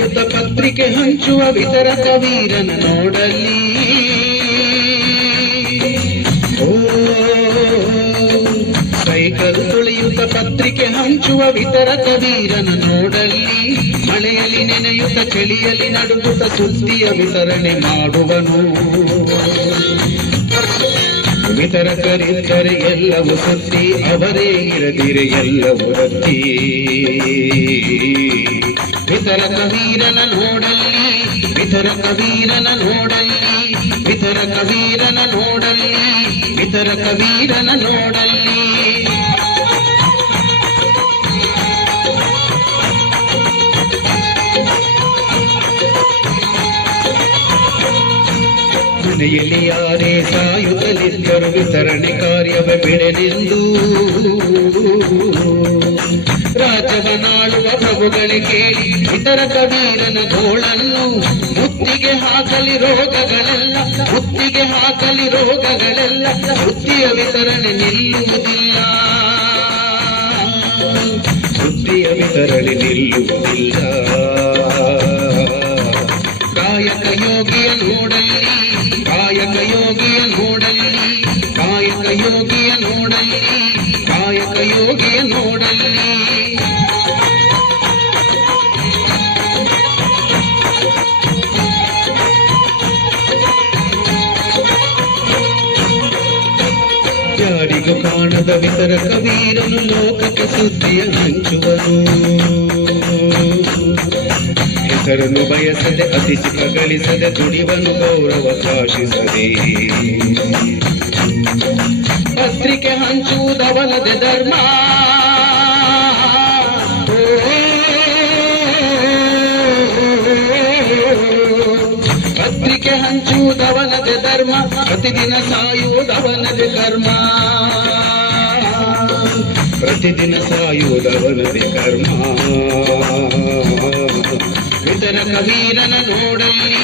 ತುಳಿಯುತ್ತ ಪತ್ರಿಕೆ ಹಂಚುವ ವಿತರಕ ವೀರನ ನೋಡಲಿ. ಸೈಕಲ್ ತುಳಿಯುತ್ತ ಪತ್ರಿಕೆ ಹಂಚುವ ವಿತರಕ ವೀರನ ನೋಡಲಿ. ಮಳೆಯಲ್ಲಿ ನೆನೆಯುತ್ತ ಚಳಿಯಲ್ಲಿ ನಡುಗುತ್ತ ಸುದ್ದಿಯ ವಿತರಣೆ ಮಾಡುವನು. ವಿತರಕರಿದ್ದರೆ ಎಲ್ಲವೂ ಸುದ್ದಿ, ಅವರೇ ಇರದಿರೆ ಎಲ್ಲವೂ ರದ್ದಿ. ವಿತರಕ ವೀರನ ನೋಡಲ್ಲಿ, ವಿತರಕ ವೀರನ ನೋಡಲ್ಲಿ, ವಿತರಕ ವೀರನ ನೋಡಲ್ಲಿ, ವಿತರಕ ವೀರನ ನೋಡಲ್ಲಿ. ಮನೆಯಲ್ಲಿ ಯಾರೇ ಸಾಯುತ್ತಲಿದ್ದರು ವಿತರಣೆ ಕಾರ್ಯವ ಬಿಡೆನೆಂದು. ರಾಜವನಾಳುವ ಪ್ರಭುಗಳೇ ಕೇಳಿ ವಿತರಕ ವೀರನ ಗೋಳನ್ನು. ಮುತ್ತಿಗೆ ಹಾಕಲಿ ರೋಗಗಳೆಲ್ಲ, ಮುತ್ತಿಗೆ ಹಾಕಲಿ ರೋಗಗಳೆಲ್ಲ, ಸುದ್ದಿಯ ವಿತರಣೆ ನಿಲ್ಲುವುದಿಲ್ಲ, ಸುದ್ದಿಯ ವಿತರಣೆ ನಿಲ್ಲುವುದಿಲ್ಲ. ಕಾಯಕ ಯೋಗಿಯ ನೋಡಲಿ, ಕಾಯಕ ಯೋಗಿಯ ನೋಡಲಿ, ಕಾಯಕ ಯೋಗಿಯ ನೋಡಲಿ, ಕಾಯಕ ಯೋಗಿಯ ನೋಡಲಿ. ಯಾರಿಗೂ ಕಾಣದ ವಿತರಕ ವೀರನು ಲೋಕಕ್ಕೆ ಸುದ್ದಿಯ ಹಂಚುವನು. ಹೆಸರನ್ನು ಬಯಸದೆ ಅತಿ ಸುಖ ಗಳಿಸದೆ ದುಡಿವನು ಗೌರವ ಕಾಶಿಸದೆ. ಪತ್ರಿಕೆ ಹಂಚುವುದವನದೆ ಧರ್ಮ, ಪತ್ರಿಕೆ ಹಂಚುವುದವನದೆ ಧರ್ಮ, ಪ್ರತಿದಿನ ಸಾಯುವುದವನದೆ ಕರ್ಮ, ಪ್ರತಿದಿನ ಸಾಯುವುದವನದೆ ಕರ್ಮ. ವಿತರಕ ವೀರನ ನೋಡಲಿ.